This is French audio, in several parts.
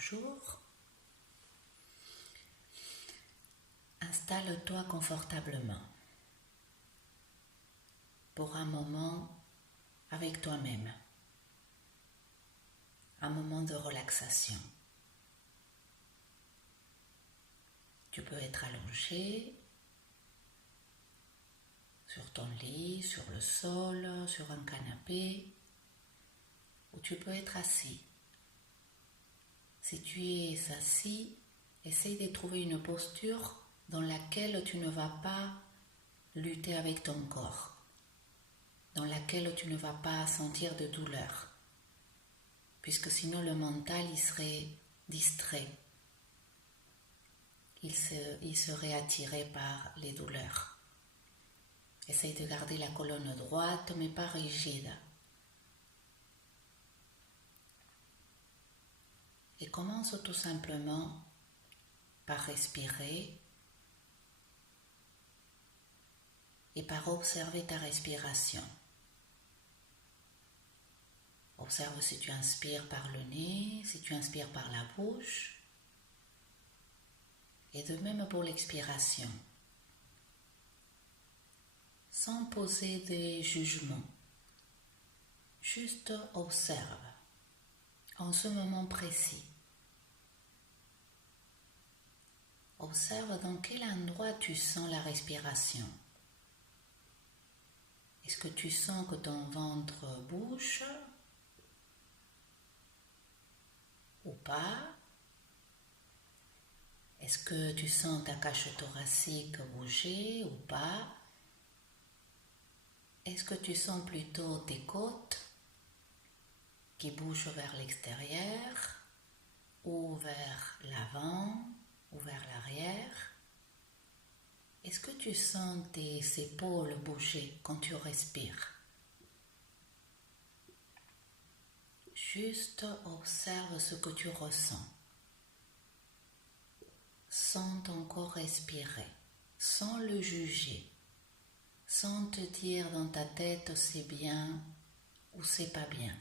bonjour. Installe-toi confortablement pour un moment avec toi-même, un moment de relaxation. Tu peux être allongé sur ton lit, sur le sol, sur un canapé, ou tu peux être assis. Si tu es assis, essaye de trouver une posture dans laquelle tu ne vas pas lutter avec ton corps, dans laquelle tu ne vas pas sentir de douleur, puisque sinon le mental il serait distrait, il serait attiré par les douleurs. Essaye de garder la colonne droite mais pas rigide. Et commence tout simplement par respirer et par observer ta respiration. Observe si tu inspires par le nez, si tu inspires par la bouche. Et de même pour l'expiration. Sans poser des jugements. Juste observe en ce moment précis. Observe dans quel endroit tu sens la respiration. Est-ce que tu sens que ton ventre bouge ou pas? Est-ce que tu sens ta cage thoracique bouger ou pas? Est-ce que tu sens plutôt tes côtes qui bougent vers l'extérieur ou vers l'avant ou vers l'arrière? Est-ce que tu sens tes épaules bouger quand tu respires? Juste observe ce que tu ressens. Sans ton corps respirer, sans le juger, sans te dire dans ta tête c'est bien ou c'est pas bien.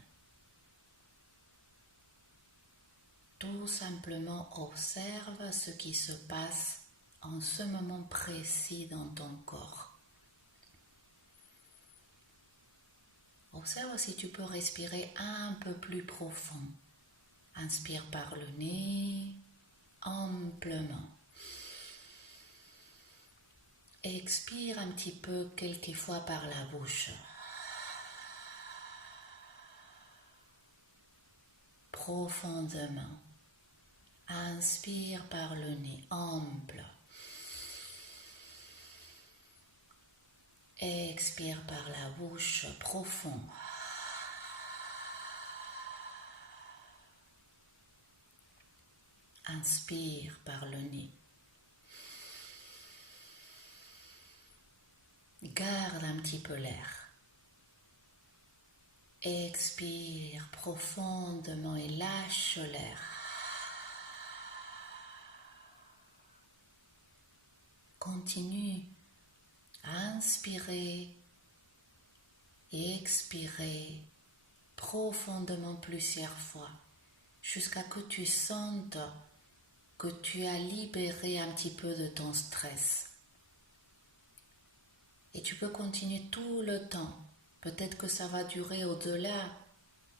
Tout simplement observe ce qui se passe en ce moment précis dans ton corps. Observe si tu peux respirer un peu plus profond. Inspire par le nez, amplement. Expire un petit peu quelquefois par la bouche. Profondément. Inspire par le nez, ample. Expire par la bouche, profond. Inspire par le nez. Garde un petit peu l'air. Expire profondément et lâche l'air. Continue à inspirer et expirer profondément plusieurs fois jusqu'à ce que tu sentes que tu as libéré un petit peu de ton stress. Et tu peux continuer tout le temps. Peut-être que ça va durer au-delà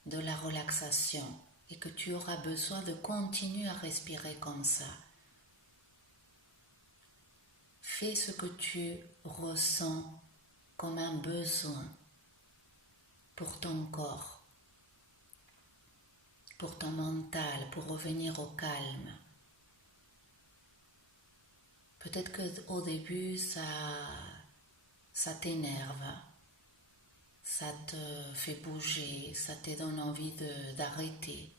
de la relaxation et que tu auras besoin de continuer à respirer comme ça. Fais ce que tu ressens comme un besoin pour ton corps, pour ton mental, pour revenir au calme. Peut-être qu'au début, ça t'énerve, ça te fait bouger, ça te donne envie d'arrêter.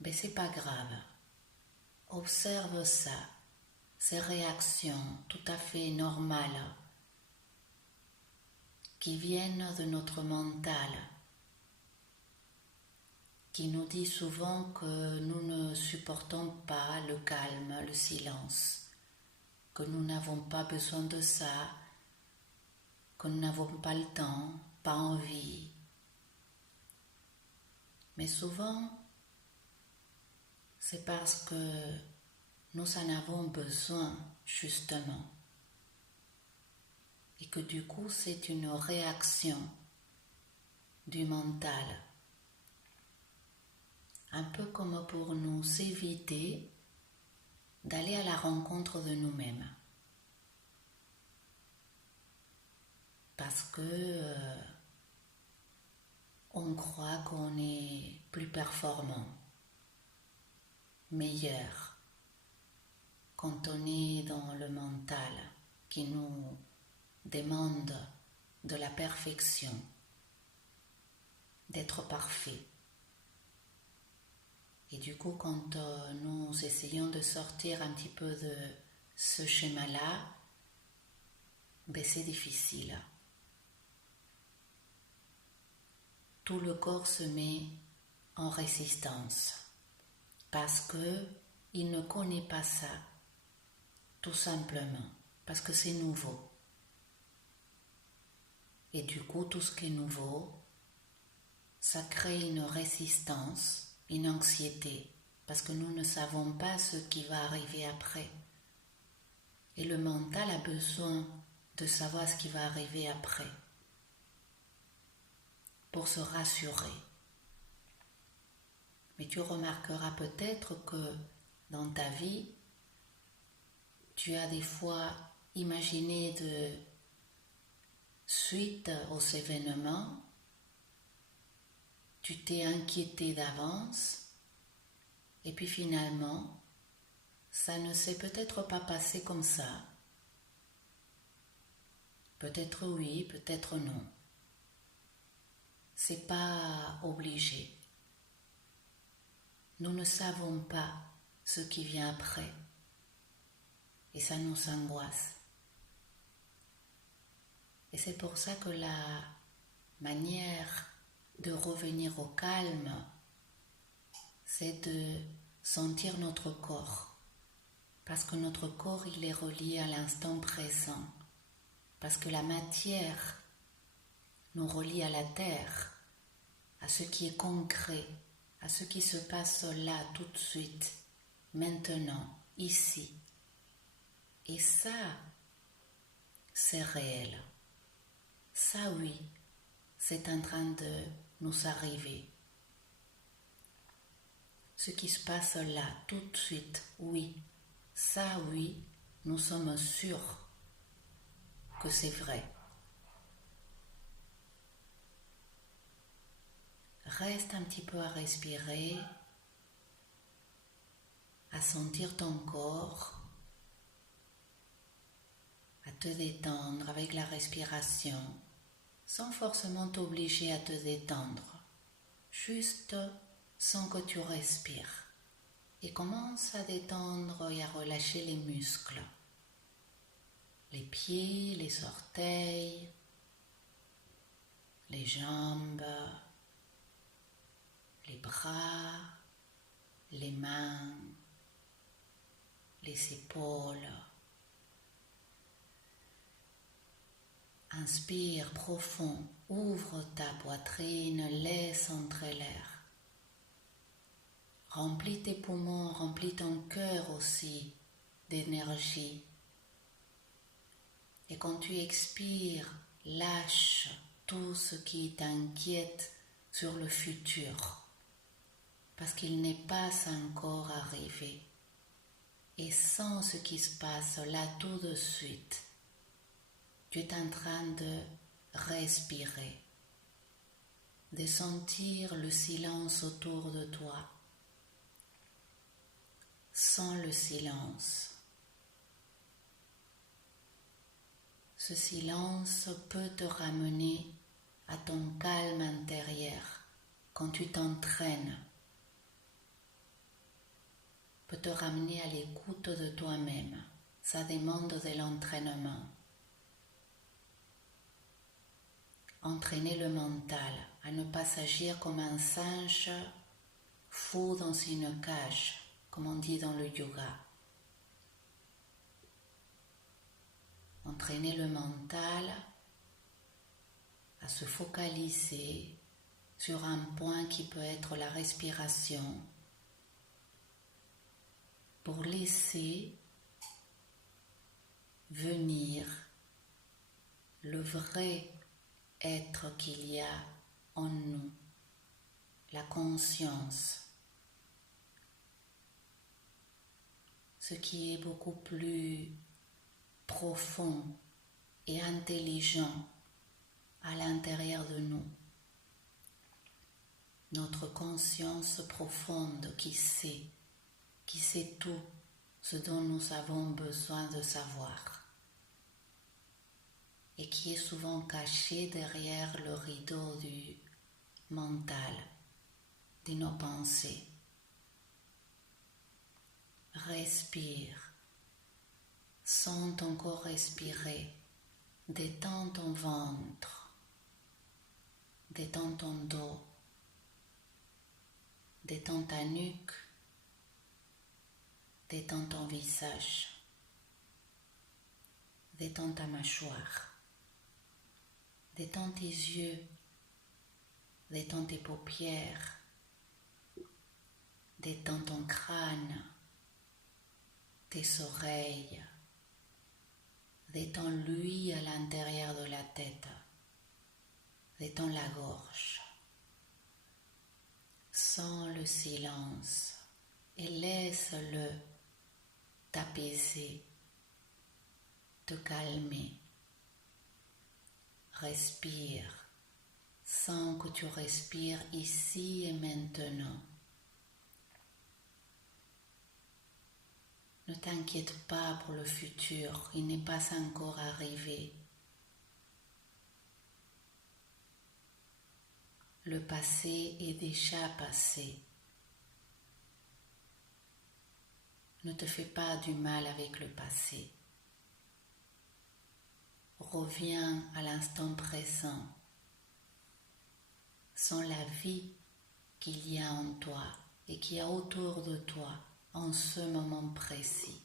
Mais c'est pas grave. Observe ça, ces réactions tout à fait normales qui viennent de notre mental, qui nous dit souvent que nous ne supportons pas le calme, le silence, que nous n'avons pas besoin de ça, que nous n'avons pas le temps, pas envie. Mais souvent, c'est parce que nous en avons besoin justement et que du coup c'est une réaction du mental, un peu comme pour nous éviter d'aller à la rencontre de nous-mêmes. Parce que on croit qu'on est plus performant, meilleur, quand on est dans le mental qui nous demande de la perfection, d'être parfait. Et du coup, quand nous essayons de sortir un petit peu de ce schéma-là, ben c'est difficile. Tout le corps se met en résistance parce que il ne connaît pas ça, tout simplement, parce que c'est nouveau. Et du coup, tout ce qui est nouveau, ça crée une résistance, une anxiété, parce que nous ne savons pas ce qui va arriver après. Et le mental a besoin de savoir ce qui va arriver après, pour se rassurer. Mais tu remarqueras peut-être que dans ta vie, tu as des fois imaginé de suite aux événements, tu t'es inquiété d'avance et puis finalement, ça ne s'est peut-être pas passé comme ça. Peut-être oui, peut-être non. C'est pas obligé. Nous ne savons pas ce qui vient après et ça nous angoisse. Et c'est pour ça que la manière de revenir au calme, c'est de sentir notre corps. Parce que notre corps, il est relié à l'instant présent. Parce que la matière nous relie à la terre, à ce qui est concret, à ce qui se passe là tout de suite, maintenant, ici. Et ça, c'est réel. Ça, oui, c'est en train de nous arriver. Ce qui se passe là, tout de suite, oui, ça, oui, nous sommes sûrs que c'est vrai. Reste un petit peu à respirer, à sentir ton corps, à te détendre avec la respiration, sans forcément t'obliger à te détendre, juste sans que tu respires. Et commence à détendre et à relâcher les muscles, les pieds, les orteils, les jambes, les bras, les mains, les épaules. Inspire profond, ouvre ta poitrine, laisse entrer l'air. Remplis tes poumons, remplis ton cœur aussi d'énergie. Et quand tu expires, lâche tout ce qui t'inquiète sur le futur, parce qu'il n'est pas encore arrivé. Et sans ce qui se passe là tout de suite, tu es en train de respirer, de sentir le silence autour de toi. Sans le silence, ce silence peut te ramener à ton calme intérieur quand tu t'entraînes, peut te ramener à l'écoute de toi-même. Ça demande de l'entraînement. Entraîner le mental à ne pas s'agir comme un singe fou dans une cage, comme on dit dans le yoga. Entraîner le mental à se focaliser sur un point qui peut être la respiration, pour laisser venir le vrai être qu'il y a en nous, la conscience, ce qui est beaucoup plus profond et intelligent à l'intérieur de nous. Notre conscience profonde qui sait tout ce dont nous avons besoin de savoir et qui est souvent caché derrière le rideau du mental, de nos pensées. Respire, sens ton corps respirer, détends ton ventre, détends ton dos, détends ta nuque, détends ton visage, détends ta mâchoire, détends tes yeux, détends tes paupières, détends ton crâne, tes oreilles, détends-lui à l'intérieur de la tête, détends la gorge. Sens le silence et laisse-le t'apaiser, te calmer. Respire, sens que tu respires ici et maintenant. Ne t'inquiète pas pour le futur, il n'est pas encore arrivé. Le passé est déjà passé. Ne te fais pas du mal avec le passé. Reviens à l'instant présent. Sens la vie qu'il y a en toi et qu'il y a autour de toi en ce moment précis.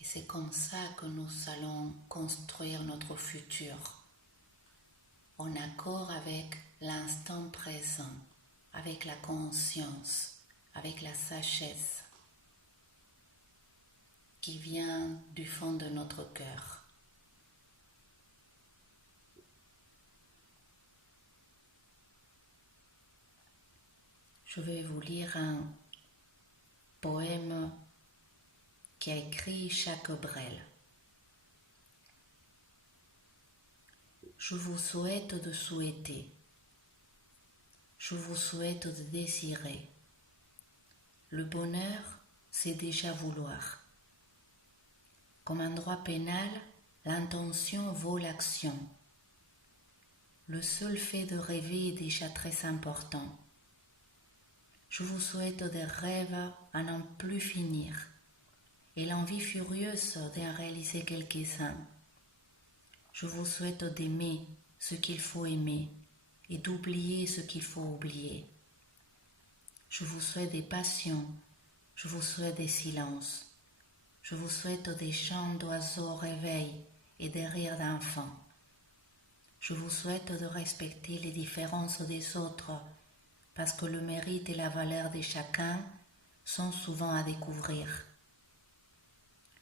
Et c'est comme ça que nous allons construire notre futur, en accord avec l'instant présent, avec la conscience, avec la sagesse qui vient du fond de notre cœur. Je vais vous lire un poème qu'a écrit Jacques Brel. Je vous souhaite de souhaiter. Je vous souhaite de désirer. Le bonheur, c'est déjà vouloir. Comme un droit pénal, l'intention vaut l'action. Le seul fait de rêver est déjà très important. Je vous souhaite des rêves à n'en plus finir et l'envie furieuse d'en réaliser quelques-uns. Je vous souhaite d'aimer ce qu'il faut aimer et d'oublier ce qu'il faut oublier. Je vous souhaite des passions, je vous souhaite des silences, je vous souhaite des chants d'oiseaux au réveil et des rires d'enfants. Je vous souhaite de respecter les différences des autres parce que le mérite et la valeur de chacun sont souvent à découvrir.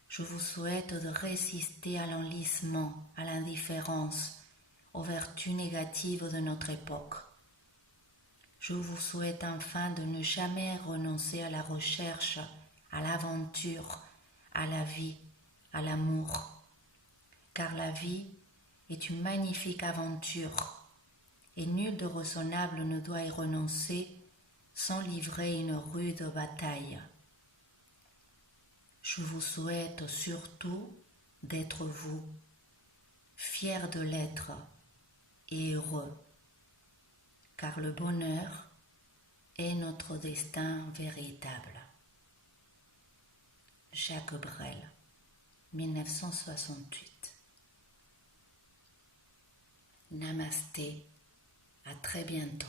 Je vous souhaite de résister à l'enlisement, à l'indifférence, aux vertus négatives de notre époque. Je vous souhaite enfin de ne jamais renoncer à la recherche, à l'aventure, à la vie, à l'amour. Car la vie est une magnifique aventure et nul de raisonnable ne doit y renoncer sans livrer une rude bataille. Je vous souhaite surtout d'être vous, fiers de l'être et heureux, car le bonheur est notre destin véritable. Jacques Brel, 1968. Namasté, à très bientôt.